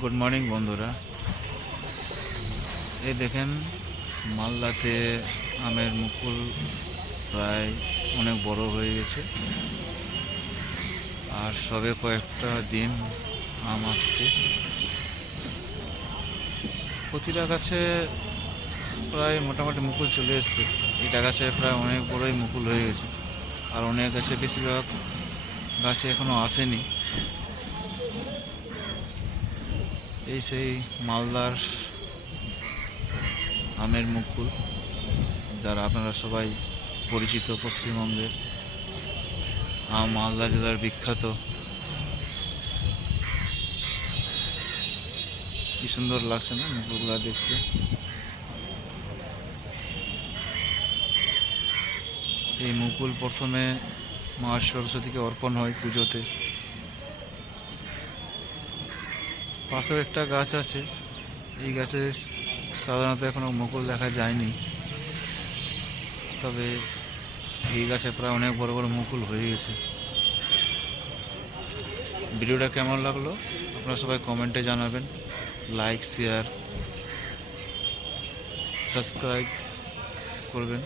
Good morning বন্ধুরা। এই দেখেন মালদাতে আমের মুকুল প্রায় অনেক বড় হয়ে গেছে, আর সবে কয়েকটা দিন আম আসতে। প্রতিটা গাছে প্রায় মোটামুটি মুকুল চলে এসছে। এটা গাছে প্রায় অনেক বড়ই মুকুল হয়ে গেছে, আর অনেক গাছে, বেশিরভাগ গাছে এখনো আসেনি। এই সেই মালদার আমের মুকুল, যারা আপনারা সবাই পরিচিত। পশ্চিমবঙ্গের আম মালদা জেলার বিখ্যাত। কি সুন্দর লাগছে না মুকুলগুলো দেখতে। এই মুকুল প্রথমে মা সরস্বতীকে অর্পণ হয় পুজোতে। পাশেও একটা গাছ আছে, এই গাছে সাধারণত এখনো মুকুল দেখা যায়নি, তবে এই গাছে প্রায় অনেক বড় বড় মুকুল হয়ে গেছে। ভিডিওটা কেমন লাগলো আপনারা সবাই কমেন্টে জানাবেন। লাইক, শেয়ার, সাবস্ক্রাইব করবেন।